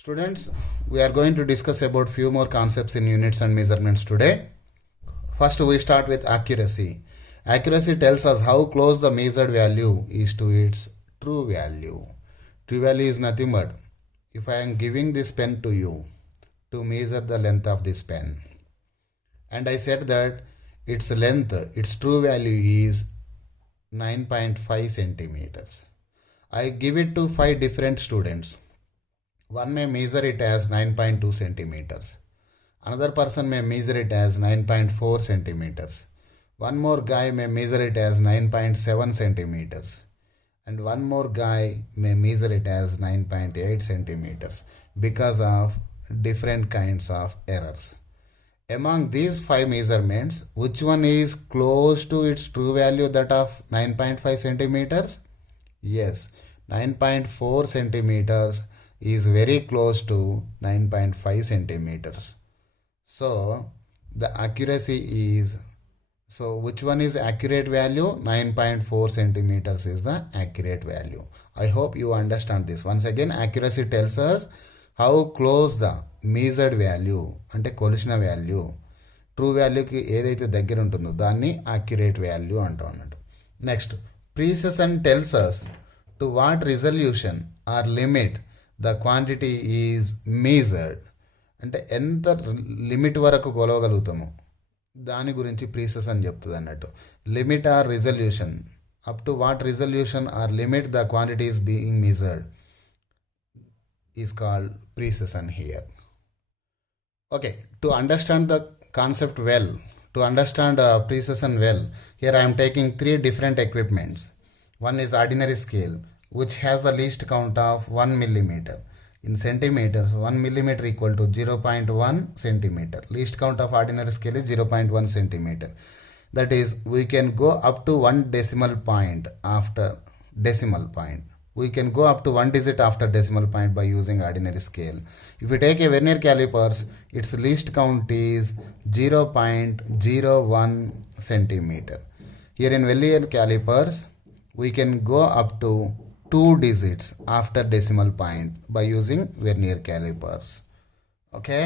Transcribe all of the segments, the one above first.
Students, we are going to discuss about few more concepts in units and measurements today. First, we start with accuracy. Accuracy tells us how close the measured value is to its true value. True value is nothing but if I am giving this pen to you to measure the length of this pen, and I said that its length, its true value is 9.5 centimeters. I give it to 5 different students. One may measure it as 9.2 centimeters. Another person may measure it as 9.4 centimeters. One more guy may measure it as 9.7 centimeters. And one more guy may measure it as 9.8 centimeters because of different kinds of errors. Among these 5 measurements, which one is close to its true value, that of 9.5 centimeters? Yes, 9.4 centimeters is very close to 9.5 centimeters. So the accuracy is, so which one is accurate value? 9.4 centimeters is the accurate value. I hope you understand this. Once again, accuracy tells us how close the measured value అంటే కొలిచిన value true వాల్యూకి ఏదైతే దగ్గర ఉంటుందో దాన్ని accurate value అంటాం అన్నట్టు. Next, precision tells us to what resolution or limit the quantity is measured. అంటే ఎంత లిమిట్ వరకు కొలవగలుగుతాము దాని గురించి ప్రిసిషన్ చెప్తుంది అన్నట్టు. Limit or resolution, up to what resolution or limit the quantity is being measured is called precision here. Okay, to understand the concept well, to understand precision well, here I am taking 3 different equipments. One is ordinary scale, which has the least count of 1 millimeter. In centimeters, 1 millimeter equal to 0.1 centimeter. Least count of ordinary scale is 0.1 centimeter. That is, we can go up to 1 decimal point after decimal point. We can go up to 1 digit after decimal point by using ordinary scale. If we take a vernier calipers, its least count is 0.01 centimeter. Here in vernier calipers, we can go up to 2 digits after decimal point by using vernier calipers. Okay.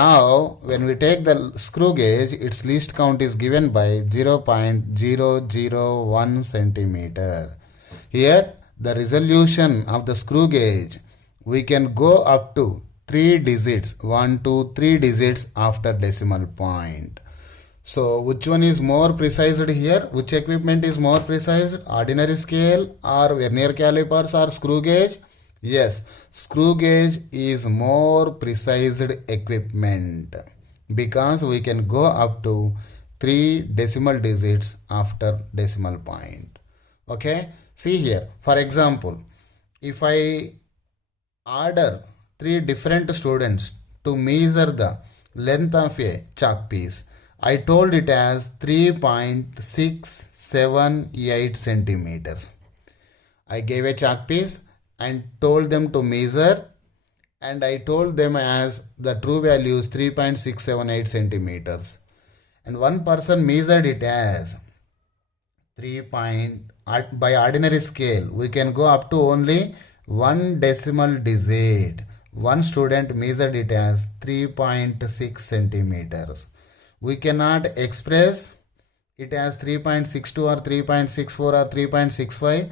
Now, when we take the screw gauge, its least count is given by 0.001 centimeter. Here, the resolution of the screw gauge, we can go up to 3 digits, 1, 2, 3 digits after decimal point. So which one is more precise here? Which equipment is more precise? Ordinary scale or vernier calipers or screw gauge? Yes, screw gauge is more precise equipment because we can go up to 3 decimal digits after decimal point. Okay, see here, for example, if I order 3 different students to measure the length of a chalk piece, I told it as 3.678 centimeters. I gave a chalk piece and told them to measure, and I told them as the true value is 3.678 centimeters. And one person measured it as 3. By ordinary scale, we can go up to only 1 decimal digit. One student measured it as 3.6 centimeters. We cannot express it as 3.62 or 3.64 or 3.65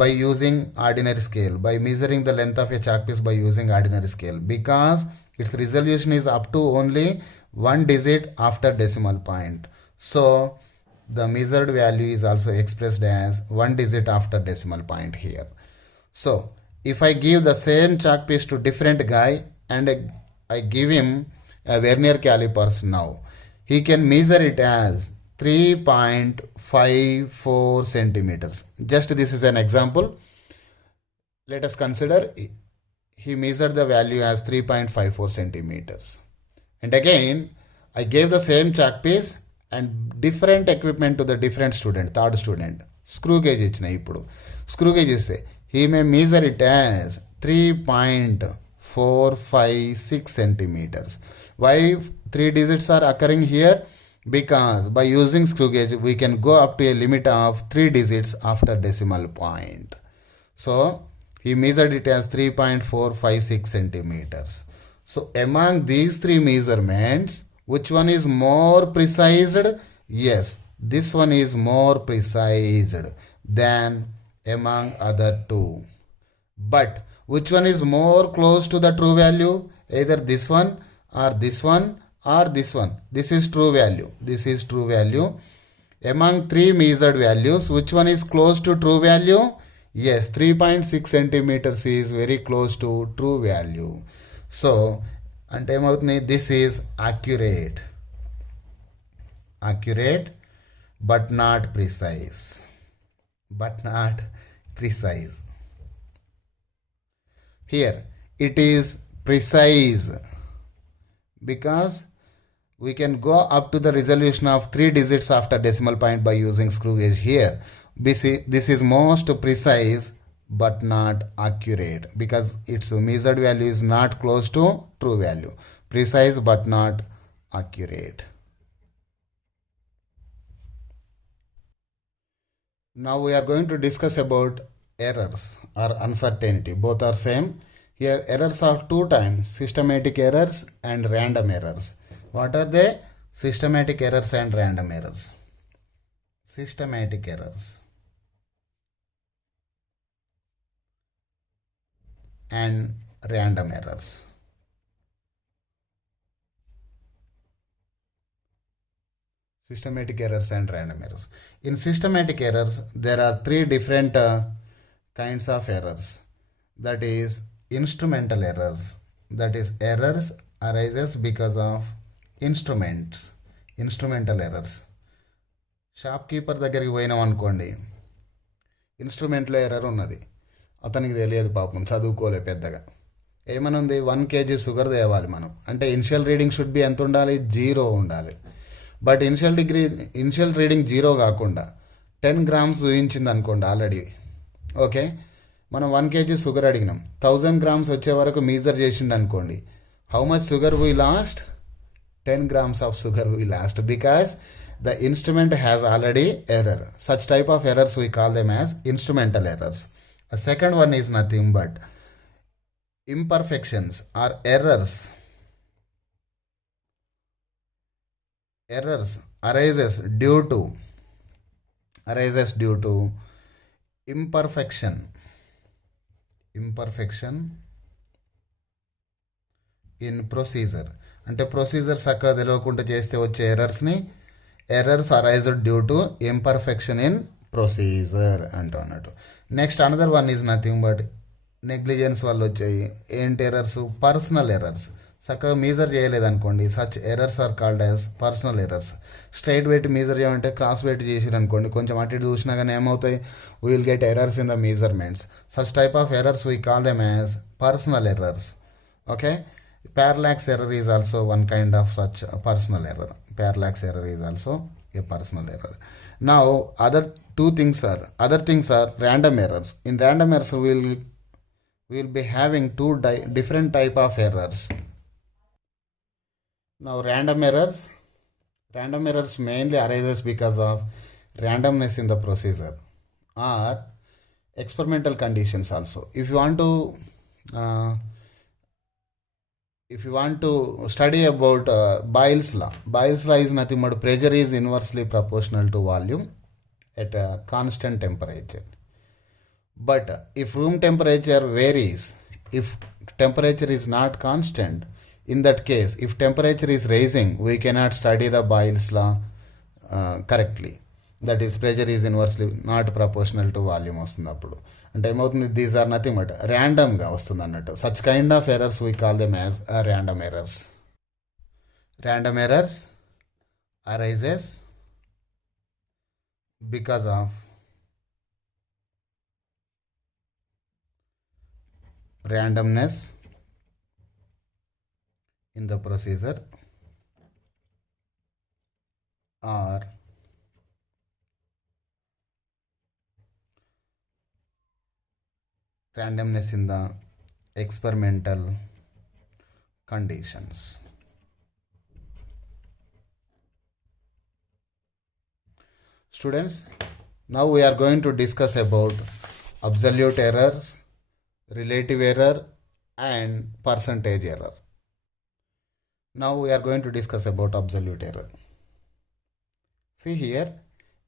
by using ordinary scale, by measuring the length of a chalk piece by using ordinary scale, because its resolution is up to only 1 digit after decimal point. So the measured value is also expressed as 1 digit after decimal point here. So if I give the same chalk piece to different guy and I give him a vernier calipers now, he can measure it as 3.54 centimeters. Just this is an example. Let us consider he measured the value as 3.54 centimeters. And again, I gave the same chalk piece and different equipment to the different student, third student. Screw gauge ichna ippudu. Screw gauge iste he may measure it as 3.456 centimeters. Why 3 digits are occurring here? Because by using screw gauge, we can go up to a limit of 3 digits after decimal point. So he measured it as 3.456 centimeters. So among these three measurements, which one is more precise? Yes, this one is more precise than among other two. But which one is more close to the true value? Either this one or this one or this one. This is true value. This is true value. Among three measured values, which one is close to true value? Yes, 3.6 centimeters is very close to true value. So, and this is accurate. Accurate, but not precise. But not precise. Here, it is precise because we can go up to the resolution of 3 digits after decimal point by using screw gauge here. This is most precise but not accurate because its measured value is not close to true value. Precise but not accurate. Now we are going to discuss about errors or uncertainty. Both are same. Here errors are two types, systematic errors and random errors. What are they? Systematic errors and random errors. Systematic errors and random errors. Systematic errors and random errors. In systematic errors, there are three different kinds of errors. That is instrumental errors. That is errors arises because of instrumental errors. Shop keeper దగ్గరికి పోయినాం అనుకోండి, ఇన్స్ట్రుమెంట్లో error ఉన్నది, అతనికి తెలియదు పాపం, చదువుకోలే పెద్దగా. ఏమనుంది 1 kg sugar తేవాలి మనం అంటే ఇనిషియల్ రీడింగ్ షుడ్ బి ఎంత ఉండాలి? 0 ఉండాలి. బట్ ఇనిషియల్ రీడింగ్ 0 కాకుండా 10 grams ఊహించింది అనుకోండి ఆల్రెడీ. ఓకే, మనం 1 kg షుగర్ అడిగినాం, 1000 grams వచ్చే వరకు మీజర్ చేసిండు అనుకోండి. How much sugar we last? 10 grams of sugar we lost because the instrument has already error. Such type of errors we call them as instrumental errors. A second one is nothing but imperfections or errors. Errors arises due to imperfection in procedure. అంటే procedure చక్కగా తెలియకుండా చేస్తే వచ్చే errors arised due to imperfection in procedure అంటూ అన్నట్టు. Next another one is nothing but negligence వల్ల వచ్చాయి ఏంటి ఎర్రర్స్? Personal errors. చక్కగా మీజర్ చేయలేదనుకోండి, such errors are called as personal errors. Straight weight measure చేయమంటే క్రాస్ వెయిట్ చేసిరనుకోండి, కొంచెం అటు ఇటు చూసినా కానీ ఏమవుతాయి? We will get errors in the measurements. Such type of errors we call them as personal errors. Okay, parallax error is also one kind of such a personal error. Parallax error is also a personal error. Now other things are random errors. In random errors we will be having different type of errors. Now random errors mainly arises because of randomness in the procedure or experimental conditions also. If you want to study about Boyle's law is nothing but pressure is inversely proportional to volume at a constant temperature. But if room temperature varies, if temperature is not constant, in that case, if temperature is rising, we cannot study the Boyle's law correctly. That is, pressure is inversely not proportional to volume వస్తుంది అప్పుడు. అంటే ఏమవుతుంది? These are nothing but ర్యాండమ్గా వస్తుంది అన్నట్టు. Such kind of errors we call them as random errors. Random errors arises because of randomness in the procedure or randomness in the experimental conditions. Students, now we are going to discuss about absolute errors relative error and percentage error. Now we are going to discuss about absolute error. See here,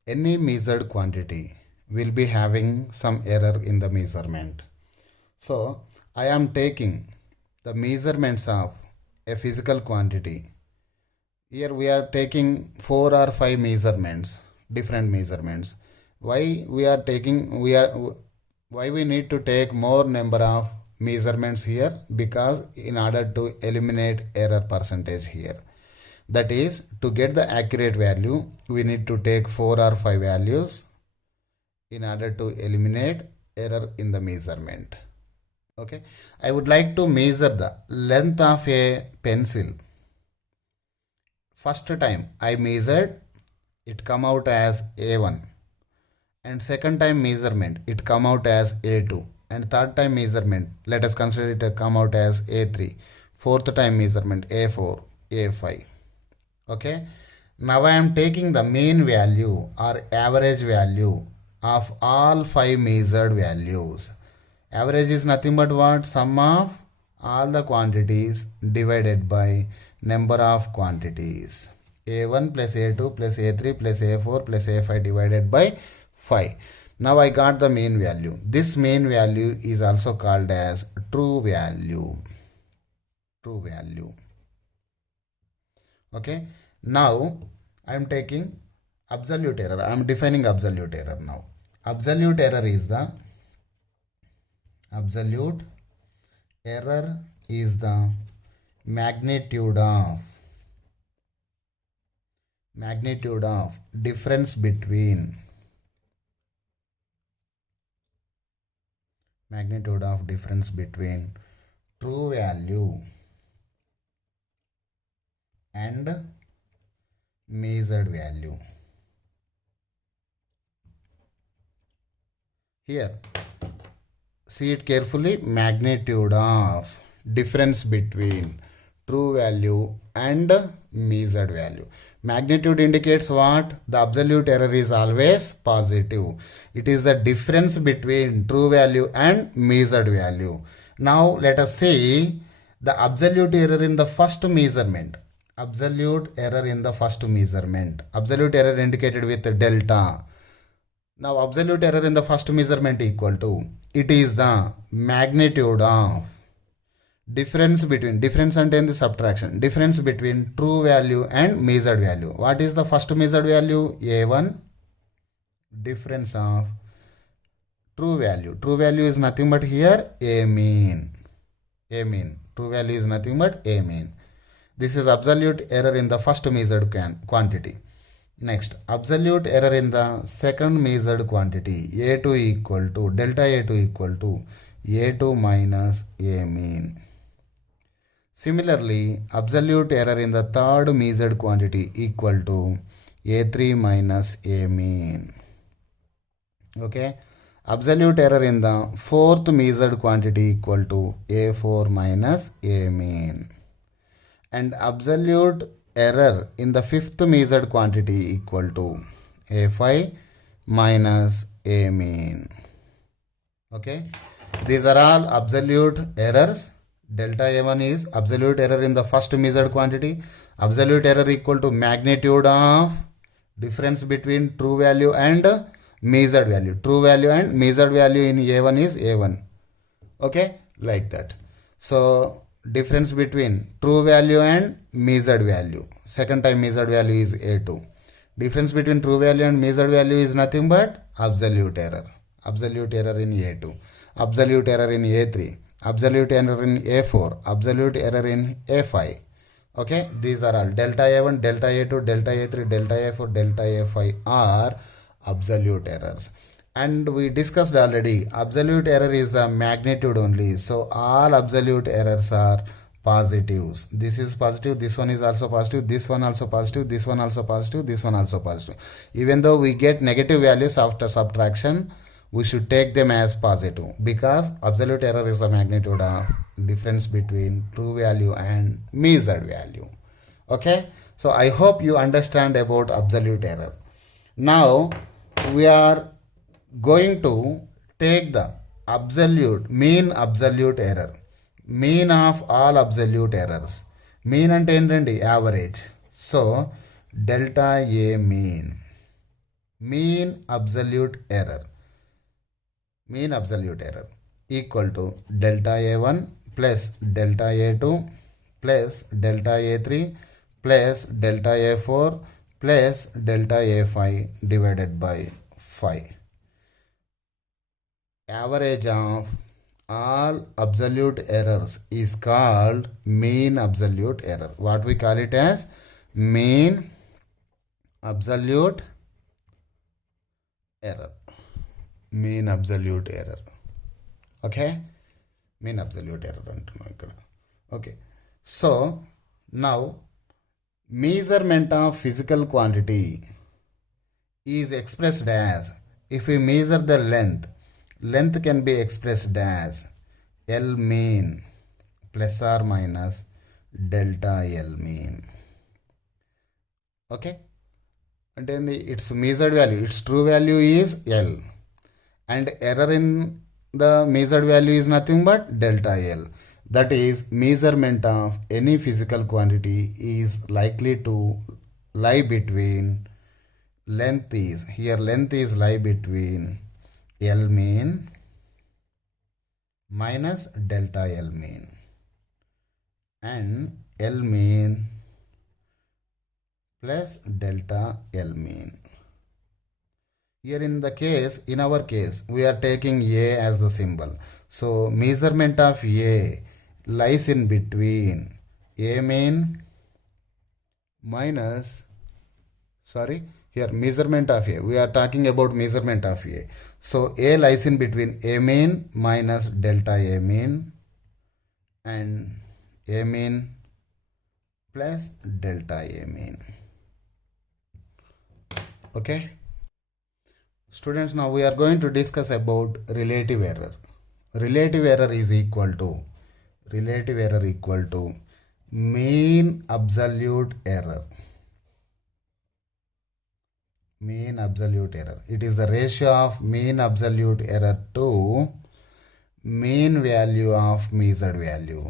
any measured quantity will be having some error in the measurement. So I am taking the measurements of a physical quantity. Here we are taking 4 or 5 measurements, different measurements. Why we need to take more number of measurements here? Because in order to eliminate error percentage here. That is, to get the accurate value, we need to take 4 or 5 values in order to eliminate error in the measurement. Okay, I would like to measure the length of a pencil. First time I measured, it come out as A1, and second time measurement it come out as A2, and third time measurement, let us consider it come out as A3, fourth time measurement A4, A5. Okay, now I am taking the mean value or average value of all 5 measured values. Average is nothing but what? Sum of all the quantities divided by number of quantities. A1 plus A2 plus A3 plus A4 plus A5 divided by 5. Now I got the mean value. This mean value is also called as true value. True value. Okay. Now I am taking absolute error. I am defining absolute error now. Absolute error is the magnitude of difference between true value and measured value. Here, see it carefully, magnitude of difference between true value and measured value. Magnitude indicates what? The absolute error is always positive. It is the difference between true value and measured value. Now let us see the absolute error in the first measurement. Absolute error indicated with delta. Now absolute error in the first measurement equal to, it is the magnitude of difference between, difference and the subtraction, difference between true value and measured value. What is the first measured value? A1, difference of true value. True value is nothing but here A mean. True value is nothing but A mean. This is absolute error in the first measured quantity. Next, absolute error in the second measured quantity. A2 equal to, delta A2 equal to A2 minus A mean. Similarly, absolute error in the third measured quantity equal to A3 minus A mean. Okay. Absolute error in the fourth measured quantity equal to A4 minus A mean. And absolute error in the fifth measured quantity equal to A5 minus A mean. Okay. These are all absolute errors. Delta A1 is absolute error in the first measured quantity. Absolute error equal to magnitude of difference between true value and measured value. True value and measured value in A1 is A1. Okay. Like that. So difference between true value and measured value. Second time measured value is A2. Difference between true value and measured value is nothing but absolute error. Absolute error in A2. Absolute error in A3. Absolute error in A4. Absolute error in A5. Okay. These are all. Delta A1, delta A2, delta A3, delta A4, delta A5 are absolute errors. And we discussed already, absolute error is the magnitude only. So all absolute errors are positives. This is positive, this one is also positive, this one also positive, this one also positive, this one also positive. Even though we get negative values after subtraction, we should take them as positive, because absolute error is the magnitude of difference between true value and measured value. Okay. So I hope you understand about absolute error. Now we are going to take the mean absolute error, mean of all absolute errors. Mean అంటే ఏంటండి? Average. So delta A mean absolute error equal to delta ఏ1 plus delta ఏ2 plus delta ఏ3 plus delta ఏ4 plus delta ఏ5 divided by 5. Average of all absolute errors is called mean absolute error. What we call it as mean absolute error. Mean absolute error. Okay? Mean absolute error. Okay. So now measurement of physical quantity is expressed as, if we measure the length can be expressed as L mean plus or minus delta L mean. Okay? And then its measured value, its true value is L, and error in the measured value is nothing but delta L. That is, measurement of any physical quantity is likely to lie between length is lie between L mean minus delta L mean and L mean plus delta L mean. Here in our case, we are taking A as the symbol. So measurement of A lies in between A mean minus, here measurement of A. We are talking about measurement of A. So A lies in between A mean minus delta A mean and A mean plus delta A mean. Okay? Students, now we are going to discuss about relative error. Relative error is equal to mean absolute error. Mean absolute error. It is the ratio of mean absolute error to mean value of measured value.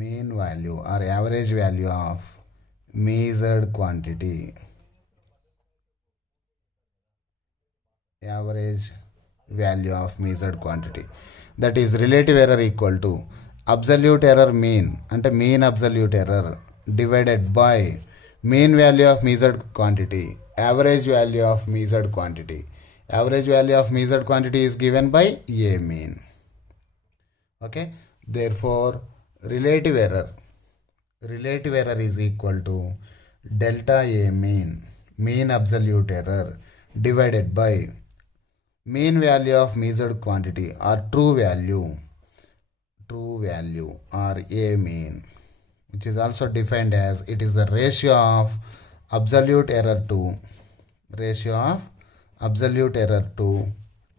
Mean value or average value of measured quantity. Average value of measured quantity. That is, relative error equal to absolute error mean అంటే mean absolute error divided by mean value of measured quantity, average value of measured quantity. Average value of measured quantity is given by A mean. Okay? Therefore, relative error is equal to delta A mean absolute error divided by mean value of measured quantity or true value or A mean, which is also defined as, it is the ratio of absolute error to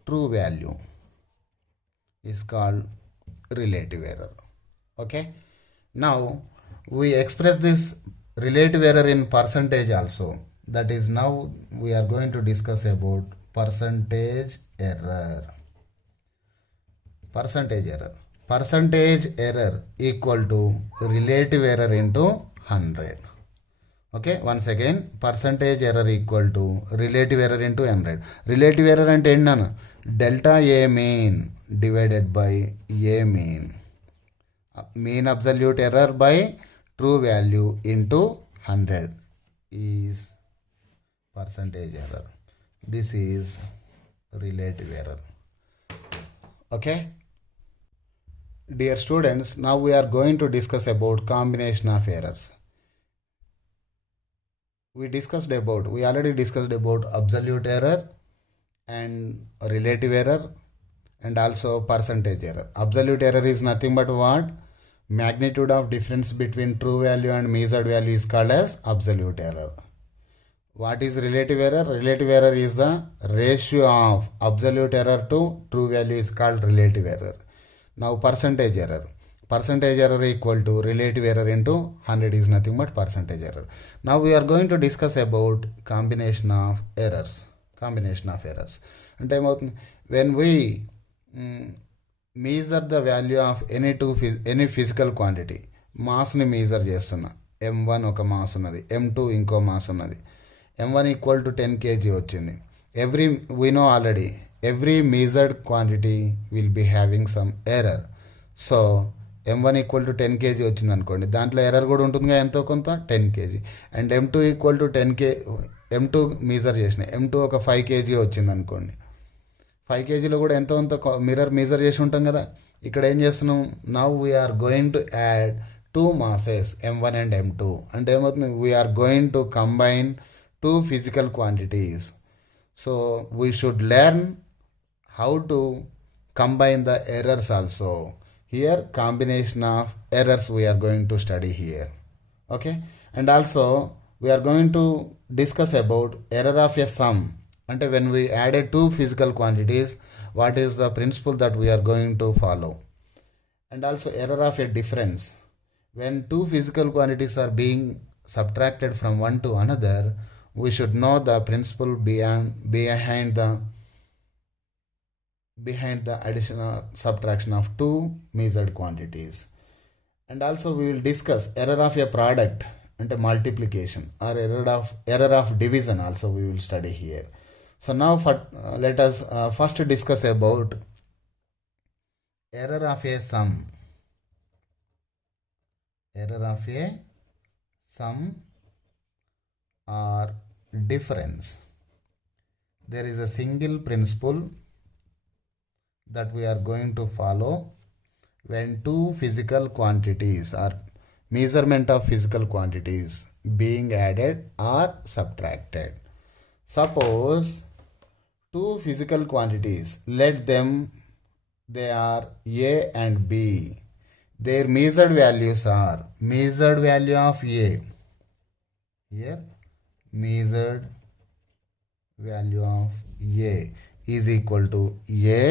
true value is called relative error. Okay? Now we express this relative error in percentage also. That is, now we are going to discuss about percentage error. Percentage error equal to relative error into 100. Okay, once again, percentage error equal to relative error into 100. Relative error అంటే ఏంటన్నా? delta A mean divided by A mean. Mean absolute error by true value into 100 is percentage error. This is relative error. Okay? Dear students, now we are going to discuss about combination of errors. We already discussed about absolute error and relative error and also percentage error. Absolute error is nothing but what? Magnitude of difference between true value and measured value is called as absolute error. What is relative error? Relative error is the ratio of absolute error to true value is called relative error. Now percentage error equal to relative error into 100 is nothing but percentage error. Now we are going to discuss about combination of errors. అంటే ఏమవుతుంది? When we measure the value of any physical quantity. మాస్ని measure చేస్తున్నా. M1 ఒక mass ఉన్నది, M2 ఇంకో mass ఉన్నది. M1 equal to 10 kg వచ్చింది. We know already every measured quantity will be having some error. So M1 equal to 10 kg వచ్చింది అనుకోండి, దాంట్లో error కూడా ఉంటుందిగా ఎంతో కొంత 10 kg. And M2 equal to 10 kg, M2 measure చేసిన, M2 ఒక 5 kg వచ్చింది అనుకోండి. 5 kgలో కూడా ఎంతో కొంత మీజర్ చేసి ఉంటాం కదా. ఇక్కడ ఏం చేస్తున్నాం, now we are going to add 2 masses M1 and M2. అంటే ఏమవుతుంది, we are going to combine 2 physical quantities. So we should learn how to combine the errors also. Here combination of errors we are going to study here. Okay, and also we are going to discuss about error of a sum. Ante when we added 2 physical quantities, what is the principle that we are going to follow? And also error of a difference. When 2 physical quantities are being subtracted from one to another, we should know the principle behind the addition or subtraction of 2 measured quantities. And also we will discuss error of a product and multiplication, or error of division also we will study here. So now let us first discuss about error of a sum. Error of a sum or difference. There is a single principle that we are going to follow when 2 physical quantities or measurement of physical quantities being added or subtracted. Suppose 2 physical quantities, they are A and B. Their measured values are, measured value of A, here measured value of A is equal to A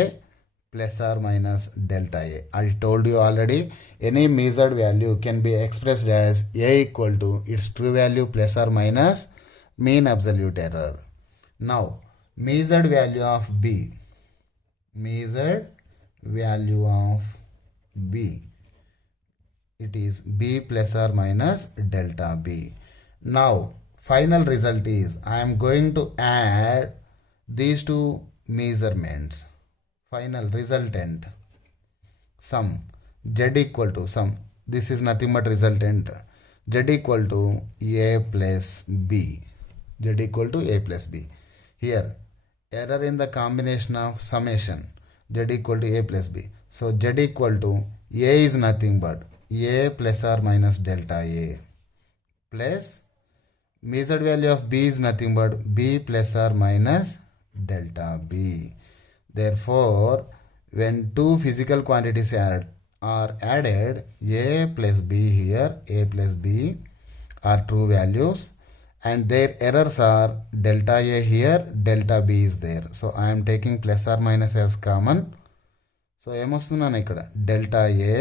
plus or minus delta A. I told you already, any measured value can be expressed as A equal to its true value plus or minus mean absolute error. Now measured value of B, measured value of B, it is B plus or minus delta B. Now final result is, I am going to add these 2 measurements. Final resultant sum, Z equal to sum, this is nothing but resultant, Z equal to A plus B, Z equal to A plus B. Here error in the combination of summation, Z equal to A plus B. So Z equal to A is nothing but A plus or minus delta A plus measured value of B is nothing but B plus or minus delta B. Therefore, when 2 physical quantities are added, A plus B here, A plus B are true values, and their errors are delta A here, delta B is there. So I am taking plus or minus as common. So ఏమొస్తున్నాను ఇక్కడ, delta A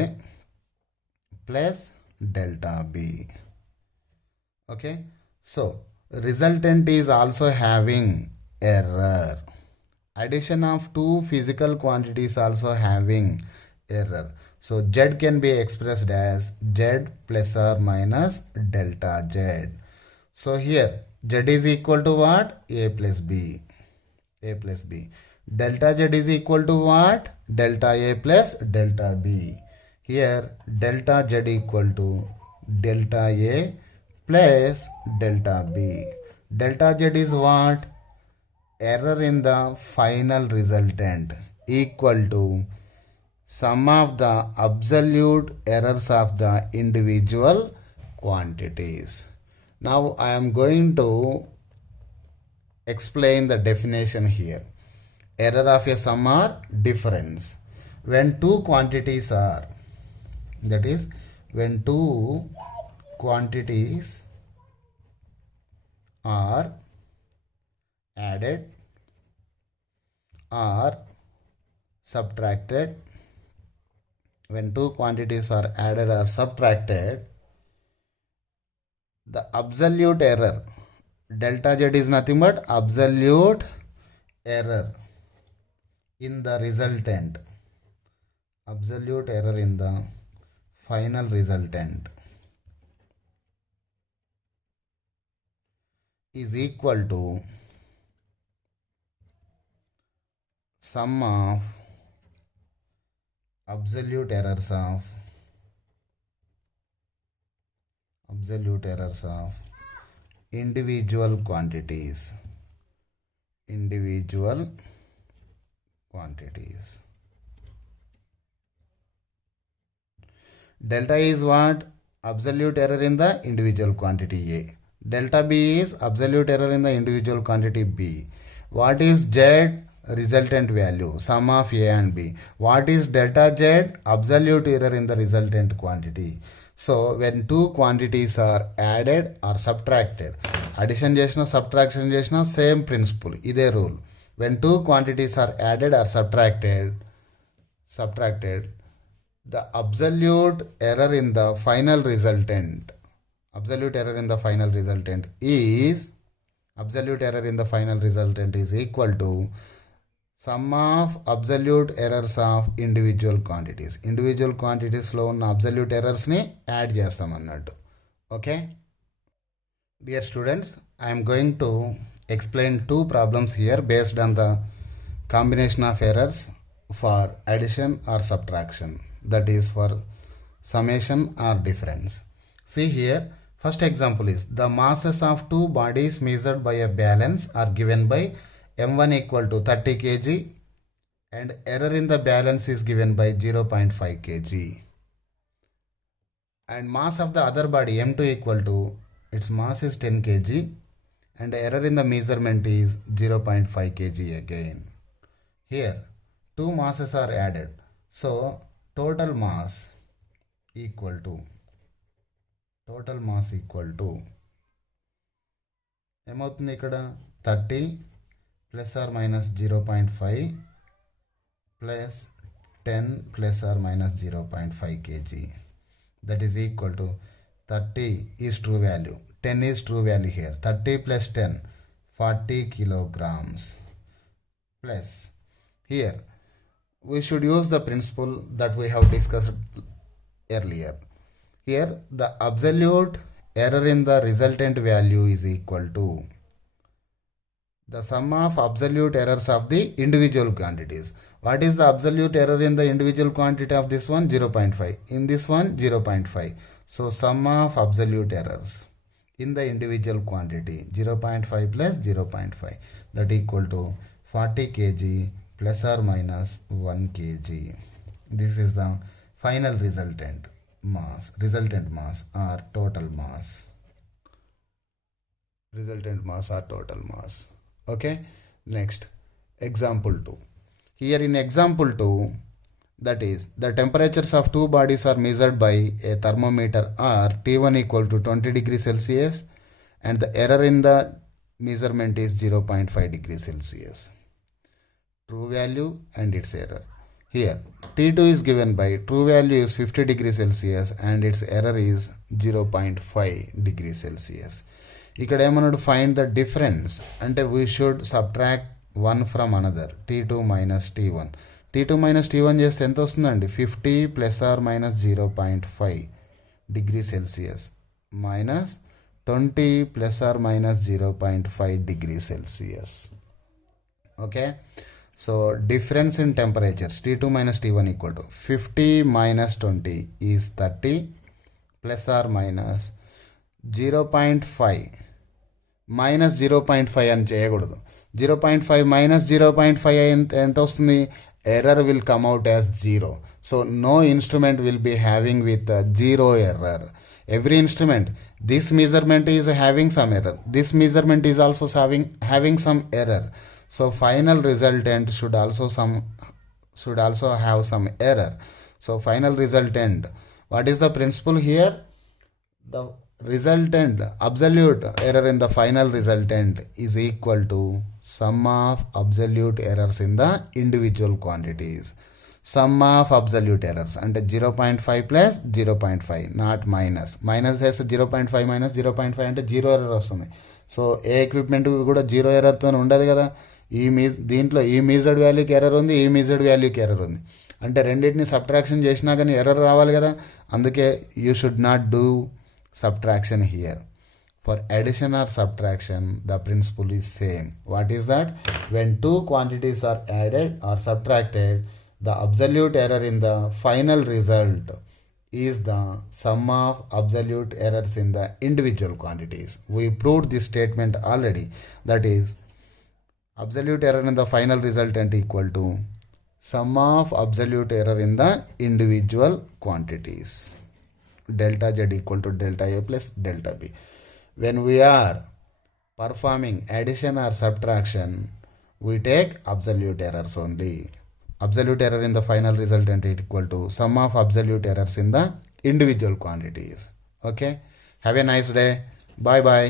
plus delta B. Okay, so resultant is also having error. Addition of 2 physical quantities also having error. So Z can be expressed as Z plus or minus delta Z. So here Z is equal to what? A plus B. A plus B. Delta Z is equal to what? Delta A plus delta B. Here delta Z equal to delta A plus delta B. Delta Z is what? Error in the final resultant equal to sum of the absolute errors of the individual quantities. Now I am going to explain the definition here. Error of a sum or difference. When 2 quantities are, that is when 2 quantities are added or subtracted, when 2 quantities are added or subtracted, the absolute error, delta Z is nothing but absolute error in the resultant. absolute error in the final resultant is equal to sum of absolute errors of individual quantities. Delta is what? Absolute error in the individual quantity A. Delta B is absolute error in the individual quantity B. What is Z? Resultant value, sum of A and B. What is delta Z? Absolute error in the resultant quantity. So when two quantities are added or subtracted, addition chesina subtraction chesina same principle, ide rule. When two quantities are added or subtracted, the absolute error in the final resultant is equal to sum of absolute errors of individual quantities. Individual quantities లో ఉన్న absolute errors ని add చేస్తాం అన్నట్టు. Okay, dear students, I am going to explain two problems here based on the combination of errors for addition or subtraction, that is for summation or difference. See here, first example is the masses of two bodies measured by a balance are given by M1 equal to 30 kg and error in the balance is given by 0.5 kg. And mass of the other body M2 equal to, its mass is 10 kg and error in the measurement is 0.5 kg again. Here two masses are added, so total mass equal to ఏమవుతుంది ఇక్కడ 30 plus or minus 0.5 plus 10 plus or minus 0.5 kg, that is equal to 30 is true value, 10 is true value here, 30 plus 10 40 kilograms, plus here we should use the principle that we have discussed earlier. Here the absolute error in the resultant value is equal to the sum of absolute errors of the individual quantities. What is the absolute error in the individual quantity of this one? 0.5. In this one 0.5. So sum of absolute errors in the individual quantity 0.5 plus 0.5, that equal to 40 kg plus or minus 1 kg. This is the final resultant mass or total mass. Okay, next example 2. Here in example 2, that is the temperatures of two bodies are measured by a thermometer are T1 equal to 20 degrees Celsius and the error in the measurement is 0.5 degrees Celsius. True value and its error. Here T2 is given by true value is 50 degrees Celsius and its error is 0.5 degrees Celsius. ఇక్కడ ఏమన్నాడు, find the difference అంటే we should subtract one from another, T2 minus T1. T2 minus T1 చేస్తే ఎంత వస్తుందండి? 50 plus or minus 0.5 degree Celsius minus 20 plus or minus 0.5 degree Celsius. Okay, so difference in temperatures T2 minus T1 equal to 50 minus 20 is 30 plus or minus 0.5 minus 0.5 అని చేయకూడదు. 0.5 minus 0.5 ఎంత వస్తుంది? Error will come out as 0. So no instrument will be having with 0 error. Every instrument, this measurement is having some error, this measurement is also having some error. So final resultant should also have some error. So final resultant, what is the principle here? The resultant absolute error in the final resultant is equal to sum of absolute errors in the individual quantities. Sum of absolute errors అంటే 0.5 plus 0.5 not minus చేస్తే 0.5 minus 0.5 అంటే 0 error వస్తుంది. So ఏ equipment కూడా 0 ఎర్రర్తో ఉండదు కదా. దీంట్లో ఈ మీజర్డ్ వాల్యూకి error ఉంది, ఈ మీజర్డ్ వాల్యూకి ఎర్రర్ ఉంది. అంటే రెండింటిని సబ్ట్రాక్షన్ చేసినా కానీ ఎర్రర్ రావాలి కదా, అందుకే you should not do subtraction here. For addition or subtraction, the principle is same. What is that? When two quantities are added or subtracted, the absolute error in the final result is the sum of absolute errors in the individual quantities. We proved this statement already. That is, absolute error in the final resultant equal to sum of absolute error in the individual quantities. Delta Z equal to delta A plus delta B. When we are performing addition or subtraction, we take absolute errors only. Absolute error in the final resultant is equal to sum of absolute errors in the individual quantities. Okay. Have a nice day. Bye bye.